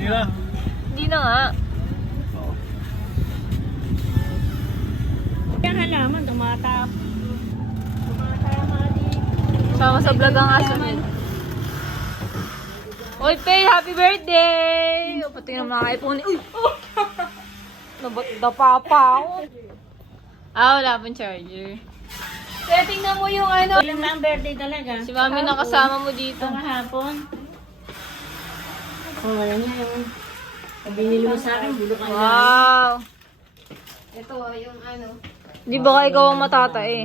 Hindi na. Hindi na nga. Kaya halaman, tumatama din. Sama sa vlog ang aso niya. Oy, Faye, happy birthday! O, pati ng mga iPhone. Uy! Nadapa pa ako. Wala pang charger. Kaya tingnan mo yung ano. Ilang na ang birthday talaga. Si mami nakasama mo dito. Kahapon. Oh, wala niya yung binili mo sa akin, bulok ang Wow! Ito, yung ano. Di ba ka ikaw ang matata eh?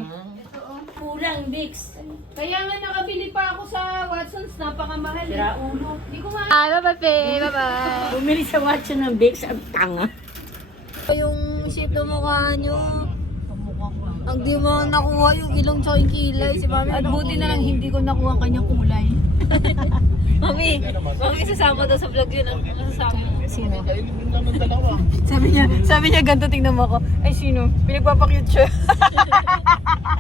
kulang, Bix. Kaya nga nakabili pa ako sa Watson's, napakamahal. Sira ulo. Hindi ko ma... Bye-bye, Faye. Bye-bye. Bumili sa Watson ng Bix, ang tanga. Yung shape ng mukha nyo. Ang di mo nakuha yung ilong tsaka yung kilay. Si mami. At buti na lang hindi ko nakuha ang kanyang kulay. Mami, sasama daw sa vlog yun. Ang sasama mo. Sino? Sabi niya ganito, tingnan mo ako. Ay, sino? Pinagpapakyut siya.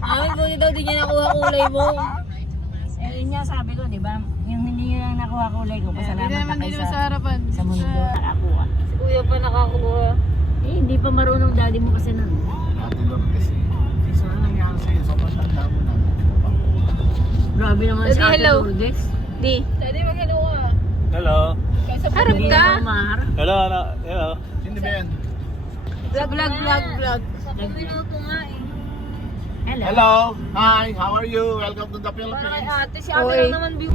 Mami, buti daw di niya nakuha kulay mo. Eh, yun nga sabi ko, di ba? Yung hindi nyo lang nakuha kulay ko, pasalamat na kayo sa harapan. mundo nakakuha. Si kuya pa nakakuha. Eh, hindi pa marunong daddy mo kasi nun. Grabe naman Daddy, sa hello. Ate Lourdes. Di. Daddy, mag-hello ka. Hello. Harap Hindi ka. naman maharap. Hello, ano? Hello. Sino ba yan? Vlog. Sa minuto nga eh. Hello. Hello. Hi. How are you? Welcome to the Para kay Philippines. ate, si ate lang naman view.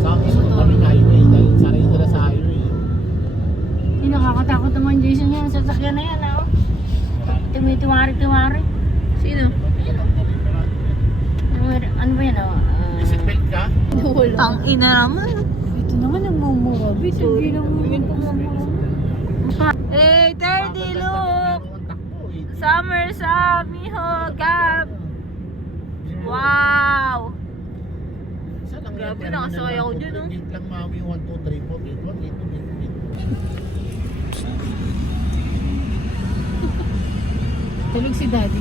Sa akin mo kami na highway dahil sanay sila sa highway. Hindi nakakatakot naman Jason yan. Sasakyan na yan, oh. Tumitiwari-tiwari. Sino? Ano ba yan, oh? Seatbelt ka? Tang ina naman. Ito naman ang mumura. Bito, hindi lang Hey, 30 look! Summer sa Miho Gap! Wow! Grabe, nakasakay ako dyan, oh. Gate lang mami 1, 2, 3, 4, gate 1, gate 2, gate 3. Tulog si Daddy.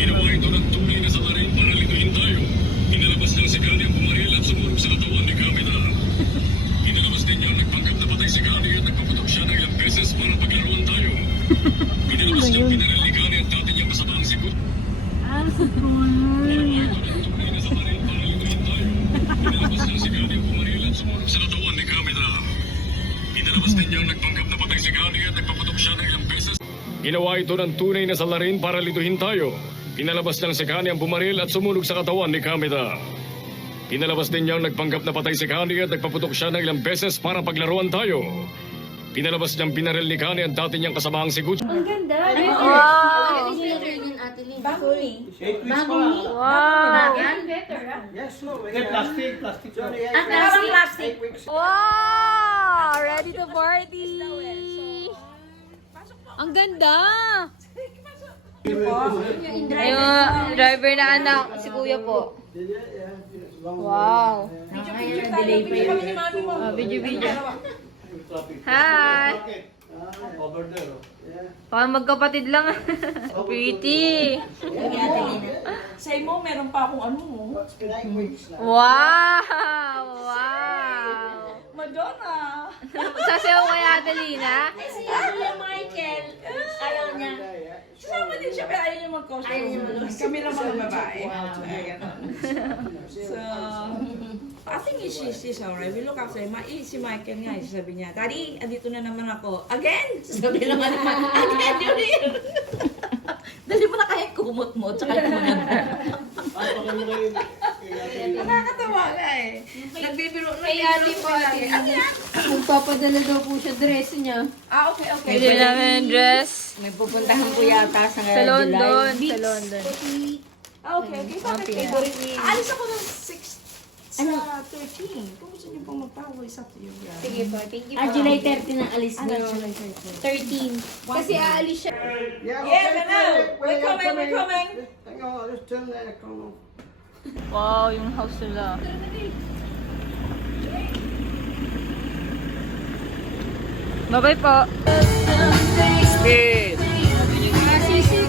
Ginawa ito ng tunay na salarin para lituhin tayo. Inalabas niyang si Gani ang bumaril at sumurog sa katawan ni Kamita. Inalabas din niya nagpanggap na patay si Gani at nagpaputok siya ng ilang beses para paglaruan tayo. Inalabas niyang pinaril ni Gani ang dati niyang masamang sigot. Ginawa ito ng tunay na salarin para lituhin tayo. Inalabas niyang si Gani ang bumaril at sumurog sa katawan ni Kamita. Inalabas din niyang nagpanggap na patay si Gani at nagpaputok siya ng ilang beses. Ginawa ito ng tunay na salarin para lituhin tayo. Pinalabas niyang si Kani ang bumaril at sumunog sa katawan ni Kamita. Pinalabas din niyang nagpanggap na patay si Kani at nagpaputok siya ng ilang beses para paglaruan tayo. Pinalabas niyang pinaril ni Kani ang dati niyang kasamaang si Gucci. Ang ganda. Wow! Bagong ni. Wow! Better, ah. Plastic. Parang plastic. Wow! Ready to party! Ang ganda! Yung driver na anak, si kuya po. Wow! Delay pa yun. Video. Hi! Parang magkapatid lang. Pretty! Sa mo, meron pa akong ano mo. Wow! Madonna! Sasayaw kay Adelina? Si Kuya Michael, ayaw niya. Sasama din siya, pero ayaw niya mag-costume. Kami lang mga babae. Kaya ganon. So, I think she's alright. We look after him. Si Michael nga, sabi niya, Daddy, andito na naman ako. Again! Sabi naman naman, again, yun yun. Dali mo na kahit kumot mo, tsaka yung maganda. Nakakatawa nga eh. Nagbibiro po lagi. Magpapadala daw po siya dress niya. Okay. Bili namin dress. May pupuntahan ko yata sa Sa London. Sa London. Okay. Bakit favorite ni... Alis ako ng 6 sa 13. Kung gusto niyo pong magpawa, it's up to you guys. Sige po, thank you po. July 30 na alis na. July 13. 13. Kasi aalis siya. Yes, I know. We're coming. Hang on, I'll just turn the aircon off. Wow, yung house nila. Bye-bye po. Speed. C6.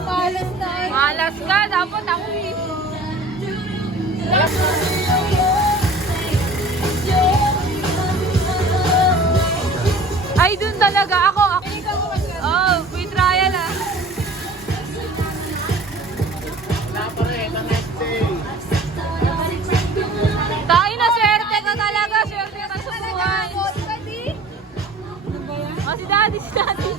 Malas na. Malas ka. Dapat ako eh. Ay, dun talaga. Ako. Oh, free trial ah. Wala pa rin, the next day. Tayo na, swerte ka talaga. Swerte ka sa buhay. Oh, si daddy, si daddy.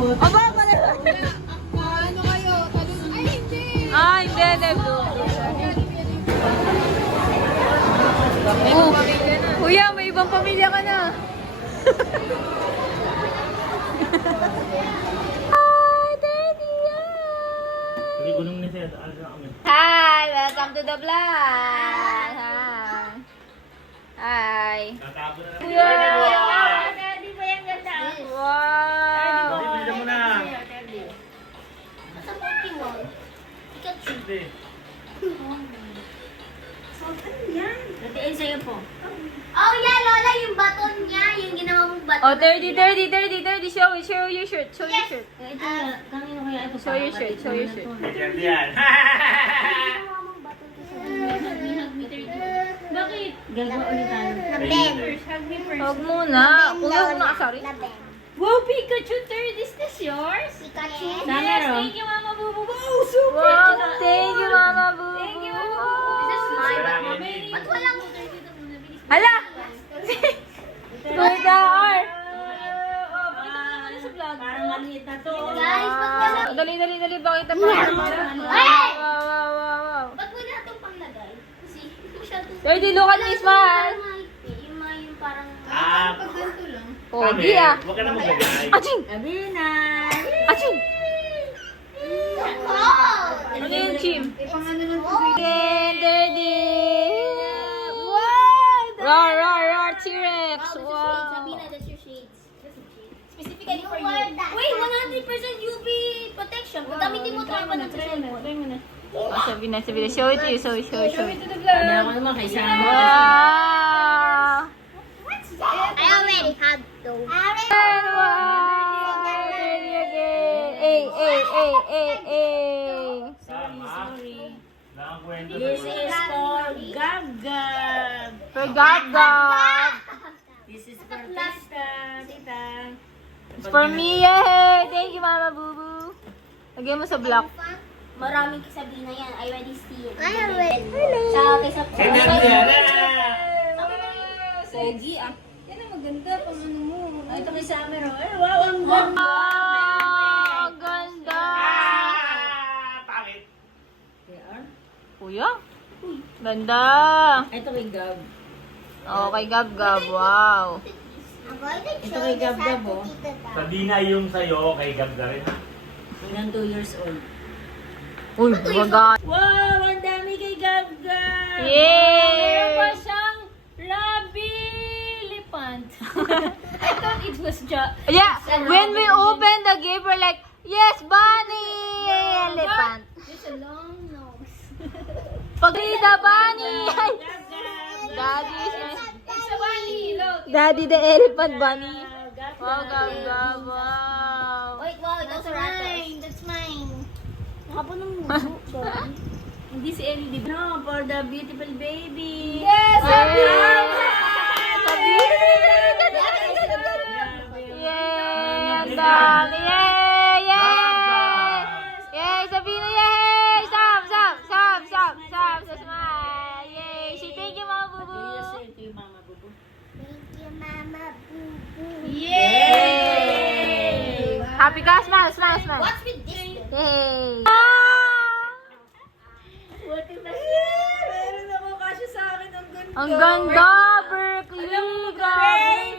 Aba, ano kayo? Ay, hindi. Ah, hindi, Neblo. Oh, kuya, may ibang pamilya ka na. Hi, Daddy! Hindi ko nung nisa. Ano na kami? Hi! Welcome to the vlog! Hi! Hi! Natabo na lang. Kuya! Di ba yung ganda? Wow! Hindi mo na. Sa Pokemon. Pikachu. Hindi. Natiin sa'yo po. Oh yeah, Lola, yung baton niya, yung ginawa mong baton. Oh, 30, 30, 30, 30. Show it, show your shirt. Show your shirt. Ito na, kanino kaya ito? Show your shirt, show your shirt. Yan yan. Bakit? Gagawa ulit tayo. Huwag muna. Huwag mo na asari. Wow, Pikachu, third, is this yours? Pikachu. Yes, thank you, Mama Bubu. Wow, super! Wow, thank you, Mama Boo. Thank you, Mama Bubu. Ba't walang... Hala! Kuya R. Parang maliit na to. Guys, ba't wala... Dali, dali, dali. Bakit na pa? Ay! Wow, wow, wow, wow. Ba't wala itong panglagay? Kasi masyado... 30, look at me, smile. Yung parang... Ah, Pogi ah. Huwag ka na maglagay. Aching! Abina! Aching! Oh! Ano yung chim? Again, dirty! Wow! Roar, roar, roar, T-Rex! Wow! Sabina, that's your shades. Specifically for you. Wait, 100% UV protection. Pag gamitin mo ito, iba na sa cellphone. Sabi na, show it to you, show it, show it, show it. Hindi ako naman kaisama. Wow! I already had those. And wow! Dirty again! Ay, ay, ay, ay, ay! Sama. Nakakwento. This is for Gab-Gab. For Gab-Gab! This is for Tita. Tita. It's for me, yay! Thank you, Mama Bubu. Lagyan mo sa block. Maraming Sabina yan. I already see it. I already. Sa kaysa... Kailan yan? Pogi ah. Yan ang maganda pang ano mo. Ito kay Summer. Ay, wow, ang ganda. Wow! Ang ganda! Pangit. Kuya? Ganda! Ito kay Gab. Oh, kay Gab-Gab. Wow! Ito kay Gab-Gab, oh. Sabina yung sa'yo, kay Gabga rin. Hanggang 2 years old. Uy, baga. Wow, ang dami kay Gab-Gab. Yay! Meron pa siyang Labilipant. I thought it was just... Yeah, when we opened the gift, we're like, yes, bunny! Elephant. It's a long nose. Pagrida bunny! Daddy is It's a bunny, look. Daddy the elephant bunny. Wow, Gab-Gab, wow. Wait, wow, those are mine. That's mine. Haba ng muso. Hindi si Ellie, di ba? No, for the beautiful baby. Yes! Sabi! Sabi! Yay! Ang dami! Yay! Yay! Yay! Sabina! Yay! Stop! Stop! Stop! Stop! Stop! Stop! Smile! Yay! Say thank you, Mama Bubu! Ito yung Mama Bubu. Thank you, Mama Boo. Yay! Happy ka? Smile! Smile! Smile! What's with this? Yay! Buti pa siya. Meron ako kasi sa akin. Ang ganda. Ang ganda! Berkeley! Grabe!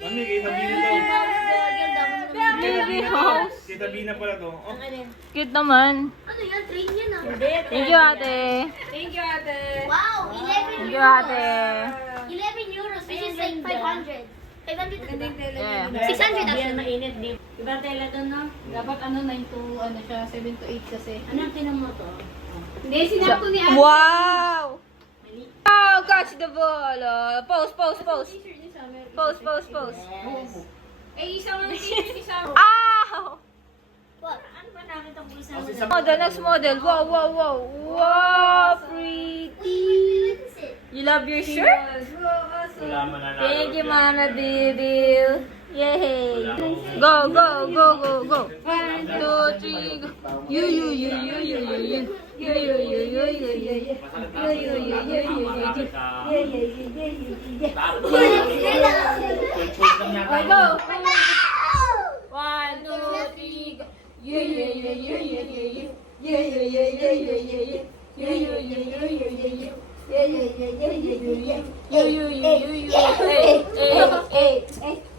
Mami, kay Sabina to. Baby house! Kay Sabina pala to. Oh. Cute naman. Ano yan? Train yan ah. Thank you, ate. Thank you, ate. Wow, 11 Thank you, euros. ate. 11 euros, which is like 500. 500 na diba? Yeah. 600 Hindi yan actually. mainit, di. Iba tela doon, no? Dapat 9 to, siya, 7 to 8 kasi. Anong tinan mo to? Hindi, sinap ko ni ate. Wow! Wow! catch the ball. Pose. Pose. Eh, isang t-shirt, isang... Ow! What? Ano ba nakita ko sa Model, next model. Wow, pretty. You love your shirt? Wala mananalo. Thank you, Mana Didil. Yay! Go. 1, 2, 3, go. Go. 1, 2, 3, go. Hey.